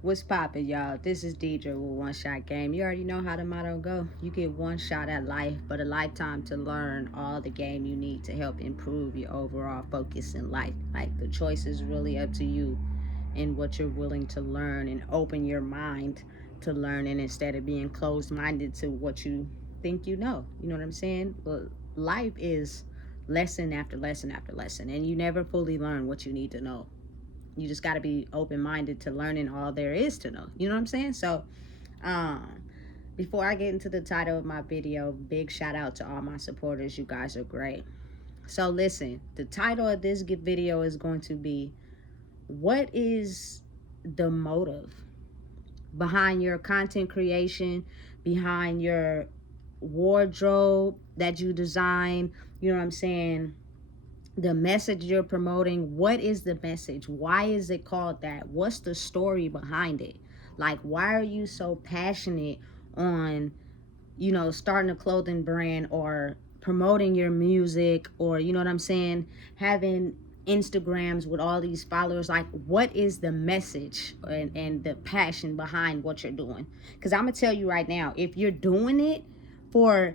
What's poppin', y'all? This is Deidre with One Shot Game. You already know how the motto go. You get one shot at life, but a lifetime to learn all the game you need to help improve your overall focus in life. Like, the choice is really up to you and what you're willing to learn, and open your mind to learning instead of being closed-minded to what you think you know. You know what I'm saying? Well, life is lesson after lesson after lesson, and you never fully learn what you need to know. You just got to be open-minded to learning all there is to know. You know what I'm saying? So um before I get into the title of my video, big shout out to all my supporters. You guys are great. So listen, the title of this video is going to be, what is the motive behind your content creation, behind your wardrobe that you design? You know what I'm saying? The message you're promoting. What is the message? Why is it called that? What's the story behind it? Like, why are you so passionate on, starting a clothing brand, or promoting your music, or, you know what I'm saying, having Instagrams with all these followers? Like, what is the message and the passion behind what you're doing? Because I'm gonna tell you right now, if you're doing it for,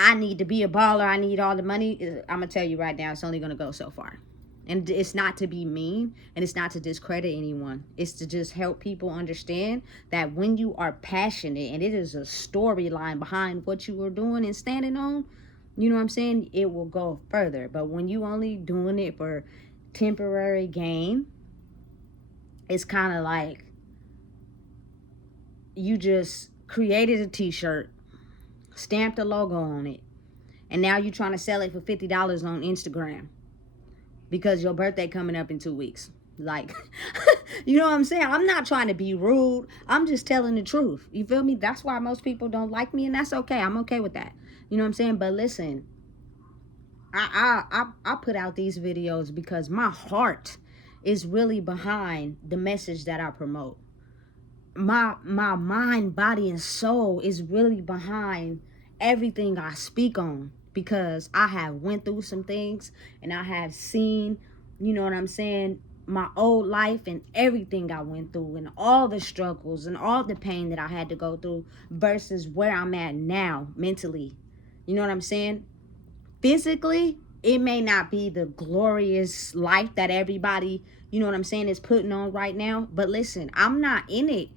I need to be a baller, I need all the money, I'm gonna tell you right now, it's only gonna go so far. And it's not to be mean, and it's not to discredit anyone. It's to just help people understand that when you are passionate and it is a storyline behind what you are doing and standing on, you know what I'm saying, it will go further. But when you only doing it for temporary gain, it's kind of like you just created a t-shirt, stamped a logo on it, and now you're trying to sell it for $50 on Instagram because your birthday coming up in 2 weeks. Like, you know what I'm saying? I'm not trying to be rude. I'm just telling the truth. You feel me? That's why most people don't like me, and that's okay. I'm okay with that. You know what I'm saying? But listen, I put out these videos because my heart is really behind the message that I promote. My mind, body, and soul is really behind everything I speak on, because I have went through some things, and I have seen, you know what I'm saying, my old life and everything I went through, and all the struggles and all the pain that I had to go through, versus where I'm at now mentally. You know what I'm saying? Physically, it may not be the glorious life that everybody, you know what I'm saying, is putting on right now. But listen, I'm not in it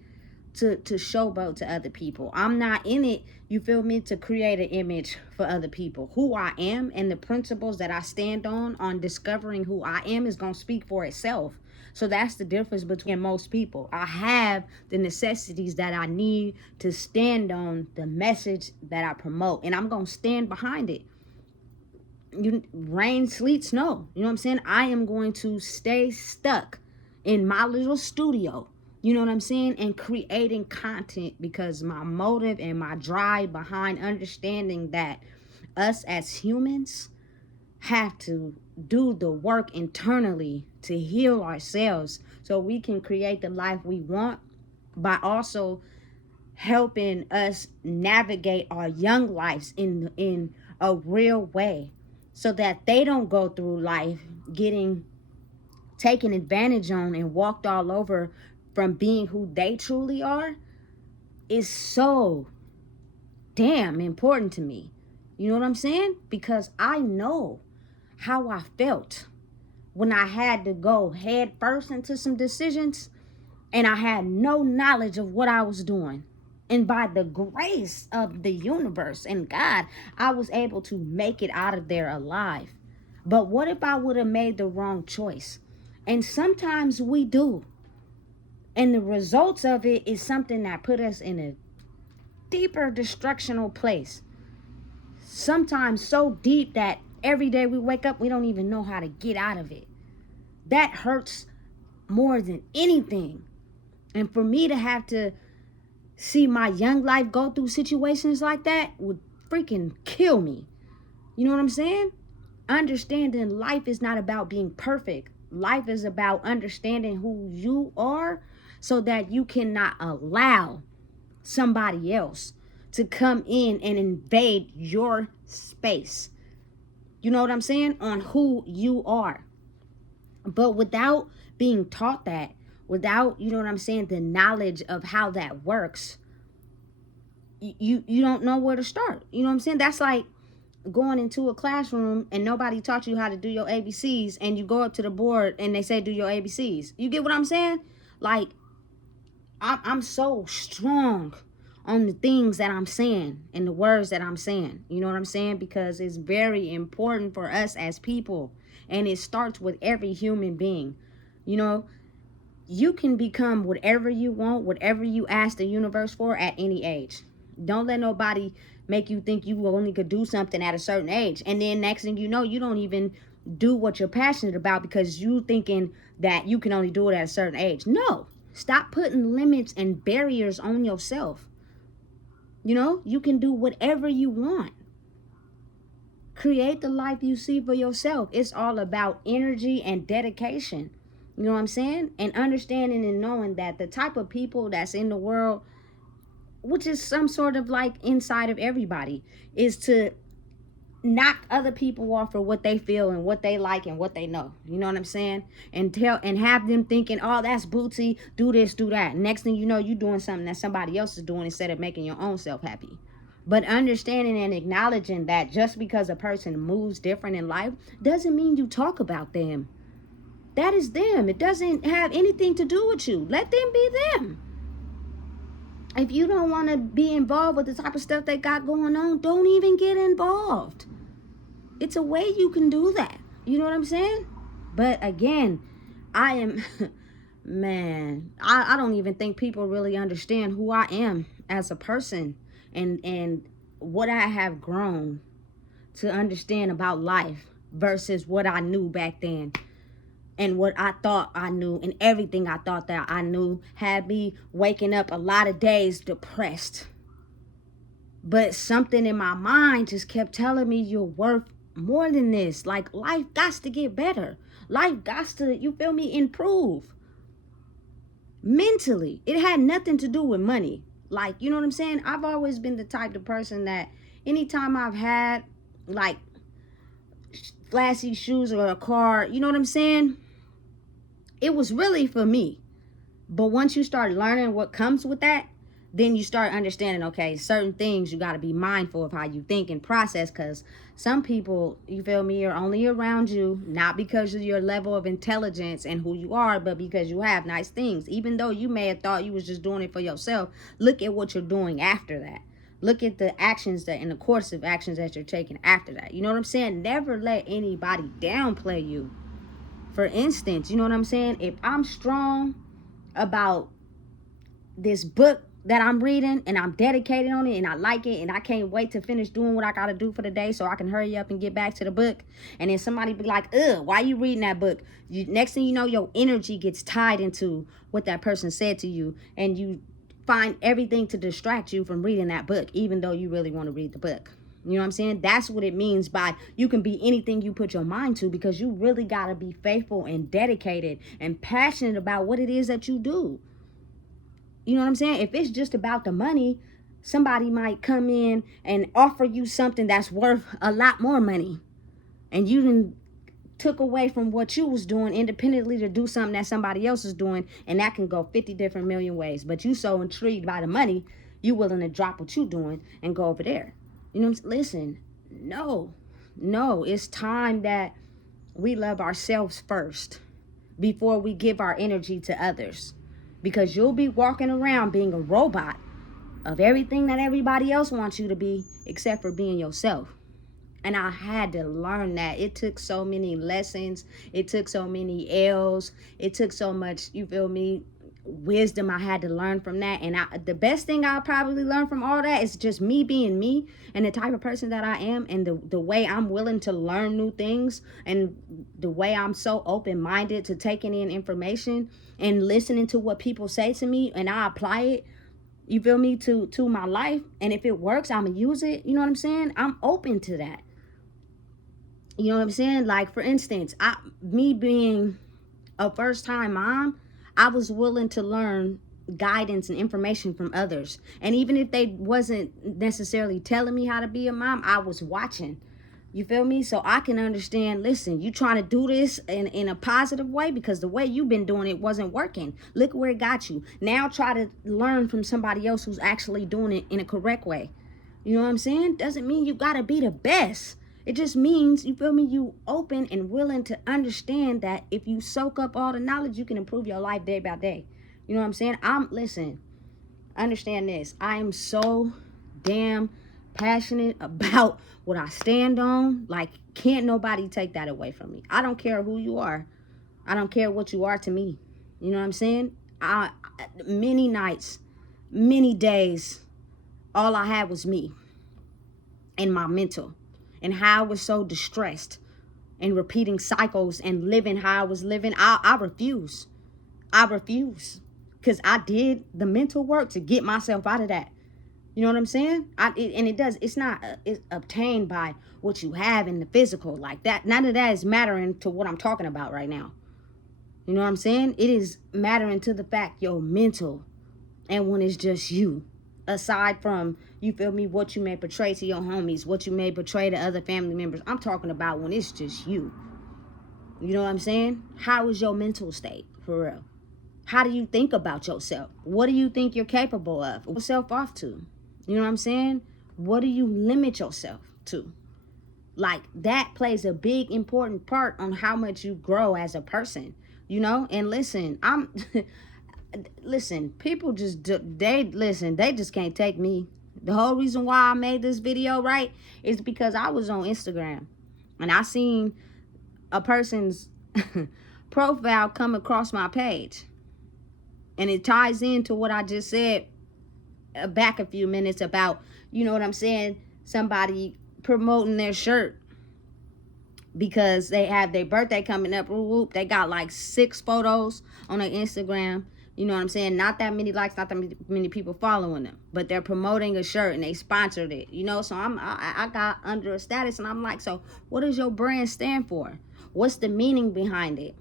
to showboat to other people. I'm not in it, you feel me, to create an image for other people. Who I am and the principles that I stand on discovering who I am, is going to speak for itself. So that's the difference between most people. I have the necessities that I need to stand on the message that I promote, and I'm going to stand behind it. Rain, sleet, snow, you know what I'm saying? I am going to stay stuck in my little studio, you know what I'm saying, and creating content, because my motive and my drive behind understanding that us as humans have to do the work internally to heal ourselves so we can create the life we want, by also helping us navigate our young lives in a real way, so that they don't go through life getting taken advantage on and walked all over from being who they truly are. Is so damn important to me. You know what I'm saying? Because I know how I felt when I had to go head first into some decisions, and I had no knowledge of what I was doing. And by the grace of the universe and God, I was able to make it out of there alive. But what if I would have made the wrong choice? And sometimes we do. And the results of it is something that put us in a deeper destructional place. Sometimes so deep that every day we wake up, we don't even know how to get out of it. That hurts more than anything. And for me to have to see my young life go through situations like that would freaking kill me. You know what I'm saying? Understanding life is not about being perfect. Life is about understanding who you are, so that you cannot allow somebody else to come in and invade your space. You know what I'm saying? On who you are. But without being taught that, without, you know what I'm saying, the knowledge of how that works, you don't know where to start. You know what I'm saying? That's like going into a classroom and nobody taught you how to do your ABCs, and you go up to the board and they say do your ABCs. You get what I'm saying? Like, I'm so strong on the things that I'm saying and the words that I'm saying. You know what I'm saying? Because it's very important for us as people. And it starts with every human being. You know, you can become whatever you want, whatever you ask the universe for at any age. Don't let nobody make you think you only could do something at a certain age. And then next thing you know, you don't even do what you're passionate about because you thinking that you can only do it at a certain age. No, stop putting limits and barriers on yourself. You know, you can do whatever you want. Create the life you see for yourself. It's all about energy and dedication. You know what I'm saying? And understanding and knowing that the type of people that's in the world, which is some sort of like inside of everybody, is to knock other people off for what they feel and what they like and what they know. You know what I'm saying? And have them thinking, oh, that's bootsy, do this, do that. Next thing you know, you doing something that somebody else is doing instead of making your own self happy. But understanding and acknowledging that just because a person moves different in life doesn't mean you talk about them. That is them. It doesn't have anything to do with you. Let them be them. If you don't want to be involved with the type of stuff they got going on, don't even get involved. It's a way you can do that. You know what I'm saying? But again, I am, man, I don't even think people really understand who I am as a person and what I have grown to understand about life versus what I knew back then. And what I thought I knew and everything I thought that I knew had me waking up a lot of days depressed. But something in my mind just kept telling me you're worth more than this. Like, life got to get better. Life got to, you feel me, improve. Mentally. It had nothing to do with money. Like, you know what I'm saying? I've always been the type of person that anytime I've had like flashy shoes or a car, you know what I'm saying? It was really for me. But once you start learning what comes with that, then you start understanding, okay, certain things you got to be mindful of how you think and process, because some people, you feel me, are only around you not because of your level of intelligence and who you are, but because you have nice things. Even though you may have thought you was just doing it for yourself, look at what you're doing after that. Look at the actions that, in the course of actions that you're taking after that. You know what I'm saying? Never let anybody downplay you. For instance, you know what I'm saying? If I'm strong about this book that I'm reading and I'm dedicated on it and I like it and I can't wait to finish doing what I got to do for the day so I can hurry up and get back to the book, and then somebody be like, why you reading that book? Next thing you know, your energy gets tied into what that person said to you, and you find everything to distract you from reading that book, even though you really want to read the book. You know what I'm saying? That's what it means by you can be anything you put your mind to, because you really got to be faithful and dedicated and passionate about what it is that you do. You know what I'm saying? If it's just about the money, somebody might come in and offer you something that's worth a lot more money, and you done took away from what you was doing independently to do something that somebody else is doing, and that can go 50 different million ways. But you so intrigued by the money, you willing to drop what you doing and go over there. You know what I'm saying? Listen, no, it's time that we love ourselves first before we give our energy to others. Because you'll be walking around being a robot of everything that everybody else wants you to be, except for being yourself. And I had to learn that. It took so many lessons. It took so many L's. It took so much, you feel me, wisdom I had to learn from that. And the best thing I'll probably learn from all that is just me being me and the type of person that I am, and the way I'm willing to learn new things, and the way I'm so open-minded to taking in information and listening to what people say to me, and I apply it, you feel me, to my life. And if it works, I'm gonna use it. You know what I'm saying? I'm open to that. You know what I'm saying? Like, for instance, me being a first-time mom, I was willing to learn guidance and information from others. And even if they wasn't necessarily telling me how to be a mom, I was watching. You feel me? So I can understand, listen, you trying to do this in a positive way because the way you've been doing it wasn't working. Look where it got you. Now try to learn from somebody else who's actually doing it in a correct way. You know what I'm saying? Doesn't mean you got to be the best. It just means, you feel me, you open and willing to understand that if you soak up all the knowledge, you can improve your life day by day. You know what I'm saying? Listen, understand this. I am so damn passionate about what I stand on. Like, can't nobody take that away from me. I don't care who you are. I don't care what you are to me. You know what I'm saying? Many nights, many days, all I had was me and my mental, and how I was so distressed and repeating cycles and living how I was living. I refuse. I refuse. Because I did the mental work to get myself out of that. You know what I'm saying? It's not it's obtained by what you have in the physical like that. None of that is mattering to what I'm talking about right now. You know what I'm saying? It is mattering to the fact your mental, and when it's just you. Aside from, you feel me, what you may portray to your homies, what you may portray to other family members. I'm talking about when it's just you. You know what I'm saying? How is your mental state, for real? How do you think about yourself? What do you think you're capable of? What yourself off to? You know what I'm saying? What do you limit yourself to? Like, that plays a big important part on how much you grow as a person. You know? And listen, listen, people just, they just can't take me. The whole reason why I made this video, right, is because I was on Instagram and I seen a person's profile come across my page. And it ties into what I just said back a few minutes about, you know what I'm saying, somebody promoting their shirt because they have their birthday coming up. Whoop, they got like 6 photos on their Instagram. You know what I'm saying? Not that many likes, not that many people following them, but they're promoting a shirt and they sponsored it. You know, so I got under a status, and I'm like, so what does your brand stand for? What's the meaning behind it?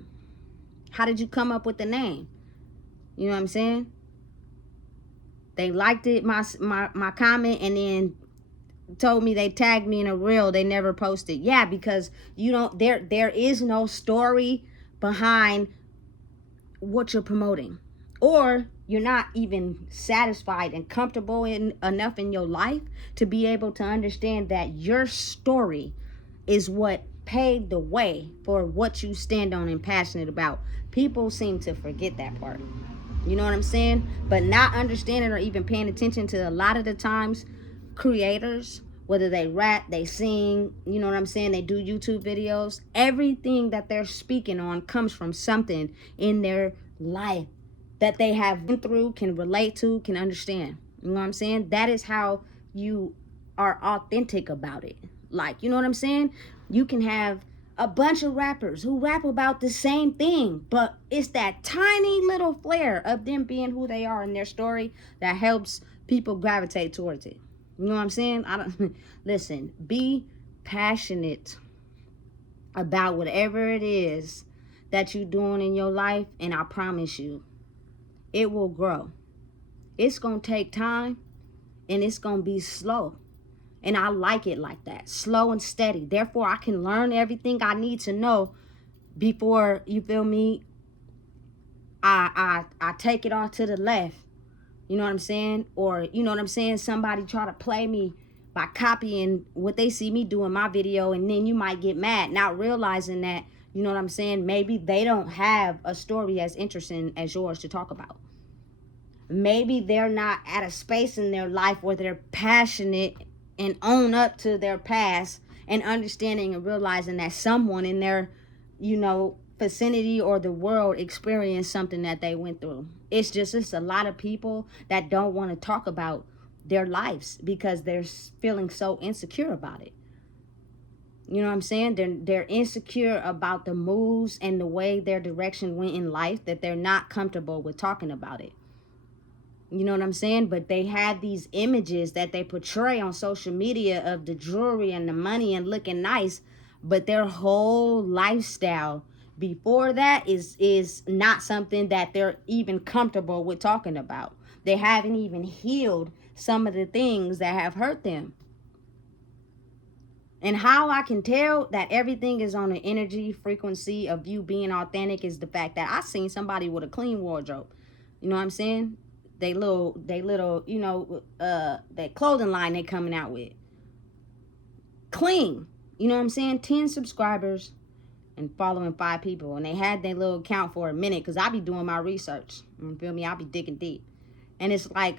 How did you come up with the name? You know what I'm saying? They liked it, my comment, and then told me they tagged me in a reel they never posted. Yeah, because you don't, there is no story behind what you're promoting, or you're not even satisfied and comfortable enough in your life to be able to understand that your story is what paved the way for what you stand on and passionate about. People seem to forget that part. You know what I'm saying? But not understanding or even paying attention to, a lot of the times, creators, whether they rap, they sing, you know what I'm saying, they do YouTube videos, everything that they're speaking on comes from something in their life that they have been through, can relate to, can understand. You know what I'm saying? That is how you are authentic about it. Like, you know what I'm saying? You can have a bunch of rappers who rap about the same thing, but it's that tiny little flair of them being who they are in their story that helps people gravitate towards it. You know what I'm saying? Listen, be passionate about whatever it is that you're doing in your life, and I promise you, it will grow. It's going to take time, and it's going to be slow. And I like it like that, slow and steady. Therefore, I can learn everything I need to know before, you feel me, I take it off to the left. You know what I'm saying? Or, you know what I'm saying, somebody try to play me by copying what they see me do in my video, and then you might get mad, not realizing that, you know what I'm saying, maybe they don't have a story as interesting as yours to talk about. Maybe they're not at a space in their life where they're passionate and own up to their past, and understanding and realizing that someone in their, you know, vicinity or the world experienced something that they went through. It's a lot of people that don't want to talk about their lives because they're feeling so insecure about it. You know what I'm saying? They're insecure about the moves and the way their direction went in life, that they're not comfortable with talking about it. You know what I'm saying? But they have these images that they portray on social media of the jewelry and the money and looking nice, but their whole lifestyle before that is not something that they're even comfortable with talking about. They haven't even healed some of the things that have hurt them. And how I can tell that everything is on the energy frequency of you being authentic is the fact that I seen somebody with a clean wardrobe. You know what I'm saying? They little, that clothing line they coming out with. Clean. You know what I'm saying? 10 subscribers and following 5 people. And they had their little account for a minute because I be doing my research. You feel me? I be digging deep. And it's like,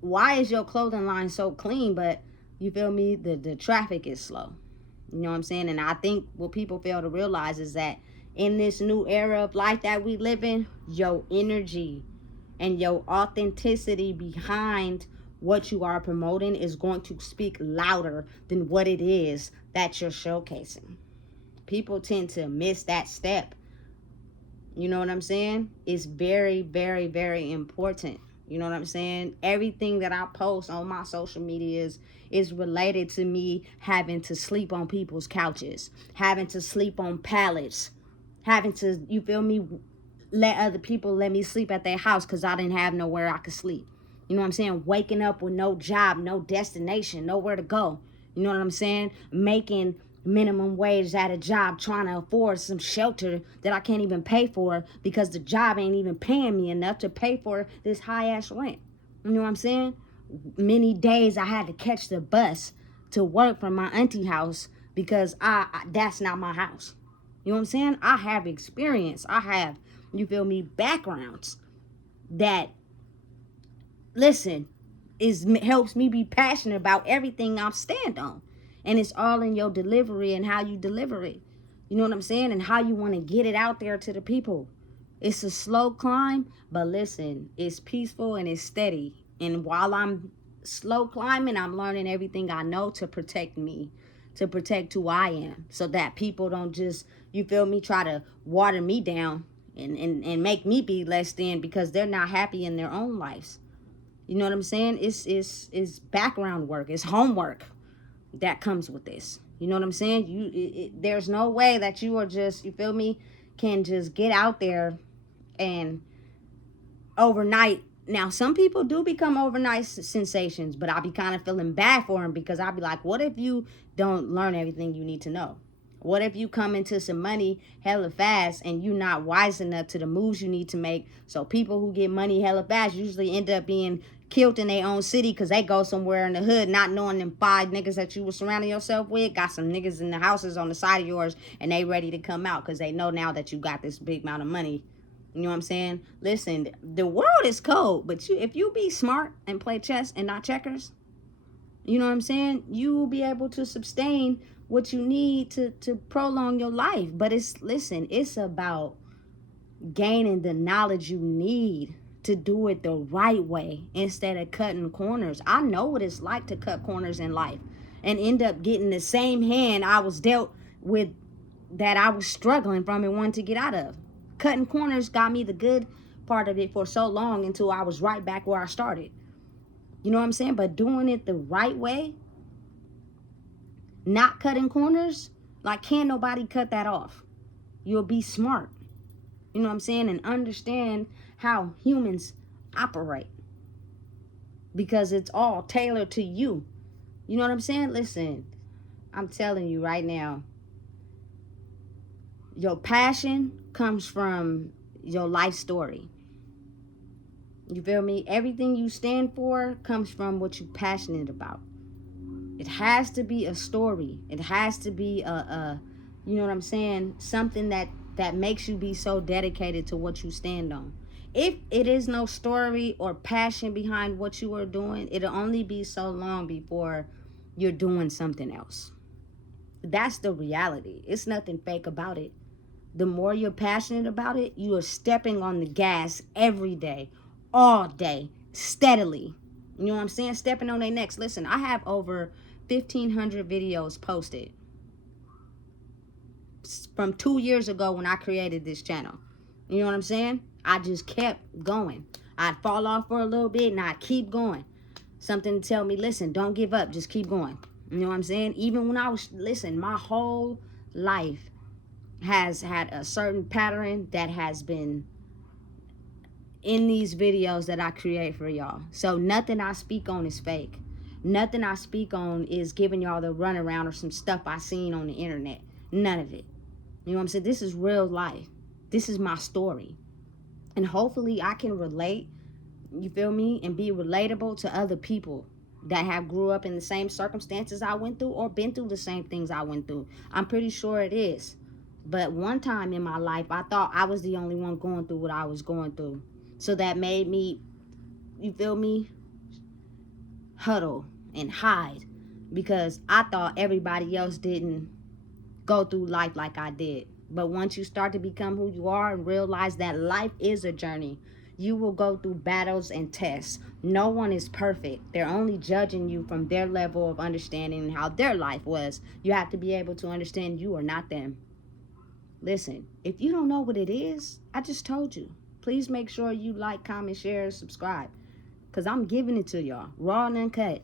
why is your clothing line so clean, but you feel me, the traffic is slow? You know what I'm saying? And I think what people fail to realize is that in this new era of life that we live in, your energy and your authenticity behind what you are promoting is going to speak louder than what it is that you're showcasing. People tend to miss that step. You know what I'm saying? It's very, very, very important. You know what I'm saying? Everything that I post on my social medias is related to me having to sleep on people's couches, having to sleep on pallets, having to, you feel me, let other people let me sleep at their house because I didn't have nowhere I could sleep. You know what I'm saying? Waking up with no job, no destination, nowhere to go. You know what I'm saying? Making minimum wage at a job, trying to afford some shelter that I can't even pay for because the job ain't even paying me enough to pay for this high ass rent. You know what I'm saying? Many days I had to catch the bus to work from my auntie house because I that's not my house. You know what I'm saying? I have experience. I have, you feel me, backgrounds that, listen, is helps me be passionate about everything I stand on. And it's all in your delivery and how you deliver it. You know what I'm saying? And how you want to get it out there to the people. It's a slow climb, but listen, it's peaceful and it's steady. And while I'm slow climbing, I'm learning everything I know to protect me, to protect who I am, so that people don't just, you feel me, try to water me down and make me be less than because they're not happy in their own lives. You know what I'm saying? It's background work. It's homework that comes with this. You know what I'm saying? There's no way that you are just, you feel me, can just get out there and overnight. Now, some people do become overnight sensations, but I be kind of feeling bad for them because I be like, what if you don't learn everything you need to know? What if you come into some money hella fast and you not wise enough to the moves you need to make? So people who get money hella fast usually end up being killed in their own city because they go somewhere in the hood not knowing them 5 niggas that you were surrounding yourself with. Got some niggas in the houses on the side of yours and they ready to come out because they know now that you got this big amount of money. You know what I'm saying? Listen, the world is cold, but if you be smart and play chess and not checkers, you know what I'm saying? You will be able to sustain what you need to prolong your life. But it's about gaining the knowledge you need to do it the right way instead of cutting corners. I know what it's like to cut corners in life and end up getting the same hand I was dealt with that I was struggling from and wanted to get out of. Cutting corners got me the good part of it for so long until I was right back where I started. You know what I'm saying? But doing it the right way, not cutting corners, like can't nobody cut that off. You'll be smart. You know what I'm saying? And understand how humans operate. Because it's all tailored to you. You know what I'm saying? Listen, I'm telling you right now, your passion comes from your life story. You feel me? Everything you stand for comes from what you're passionate about. It has to be a story. It has to be a you know what I'm saying? Something that makes you be so dedicated to what you stand on. If it is no story or passion behind what you are doing, it'll only be so long before you're doing something else. That's the reality. It's nothing fake about it. The more you're passionate about it, you are stepping on the gas every day, all day, steadily. You know what I'm saying? Stepping on their necks. Listen, I have over 1,500 videos posted from 2 years ago when I created this channel. You know what I'm saying? I just kept going. I'd fall off for a little bit and I'd keep going. Something to tell me, listen, don't give up, just keep going. You know what I'm saying? Even when I was, listen, my whole life has had a certain pattern that has been in these videos that I create for y'all. So nothing I speak on is fake. Nothing I speak on is giving y'all the runaround or some stuff I seen on the internet. None of it. You know what I'm saying? This is real life. This is my story. And hopefully I can relate, you feel me, and be relatable to other people that have grew up in the same circumstances I went through or been through the same things I went through. I'm pretty sure it is. But one time in my life, I thought I was the only one going through what I was going through. So that made me, you feel me, huddle and hide, because I thought everybody else didn't go through life like I did. But once you start to become who you are and realize that life is a journey, you will go through battles and tests. No one is perfect. They're only judging you from their level of understanding and how their life was. You have to be able to understand you are not them. Listen, if you don't know what it is, I just told you. Please make sure you like, comment, share, and subscribe. Because I'm giving it to y'all, raw and uncut.